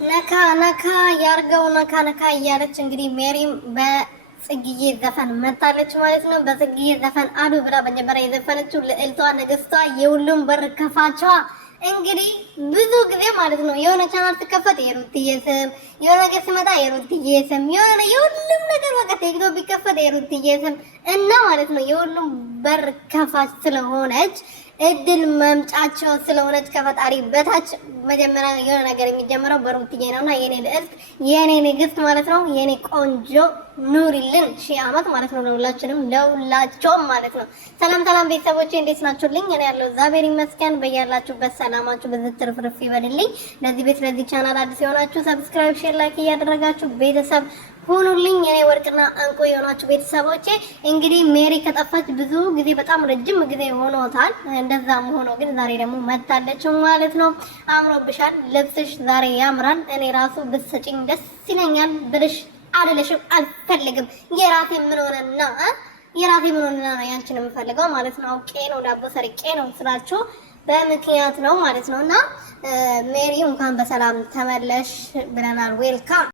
ነካ ነካ ያርገው ነካ ነካ እያለች እንግዲህ ሜሪም በጽጌዬ ዘፈን መታለች ማለት ነው። በጽጌዬ ዘፈን አሉ ብላ መጀመሪያ የዘፈነችው ልዕልቷ ንግስቷ የሁሉም በር ከፋቿ እንግዲህ ብዙ ጊዜ ማለት ነው የሆነ ቻናል ትከፈት የሩትዬ ስም፣ የሆነ ነገር ሲመጣ የሩትዬ ስም፣ የሁሉም ነገር በቃ ቲክቶክ ቢከፈት የሩትዬ ስም እና ማለት ነው የሁሉም በር ከፋች ስለሆነች እድል መምጫቸው ስለሆነች ከፈጣሪ በታች መጀመሪያ የሆነ ነገር የሚጀምረው በሩትዬ ነውና የኔ ልዕልት የኔ ንግስት ማለት ነው። የኔ ቆንጆ ኑሪልን ሺህ ዓመት ማለት ነው። ለሁላችንም ለሁላቸውም ማለት ነው። ሰላም ሰላም ቤተሰቦቼ እንዴት ናችሁልኝ? እኔ ያለው እግዚአብሔር ይመስገን። በያላችሁበት ሰላማችሁ በዝት ትርፍርፍ ይበልልኝ። ለዚህ ቤት ለዚህ ቻናል አዲስ የሆናችሁ ሰብስክራይብ፣ ሼር፣ ላይክ እያደረጋችሁ ቤተሰብ ሁኑልኝ። የኔ ወርቅና እንቁ የሆናችሁ ቤተሰቦቼ እንግዲህ ሜሪ ከጠፋች ብዙ ጊዜ በጣም ረጅም ጊዜ ሆኖታል። እንደዛም ሆኖ ግን ዛሬ ደግሞ መታለች ማለት ነው። አምሮብሻል፣ ልብስሽ ዛሬ ያምራል። እኔ ራሱ ብትሰጪኝ ደስ ይለኛል ብልሽ አልልሽም አልፈልግም። የራሴ ምን ሆነና ነው ያንቺን የምፈልገው ማለት ነው። አውቄ ነው ዳቦ ሰርቄ ነው ስላችሁ በምክንያት ነው ማለት ነው። እና ሜሪ እንኳን በሰላም ተመለሽ ብለናል። ዌልካም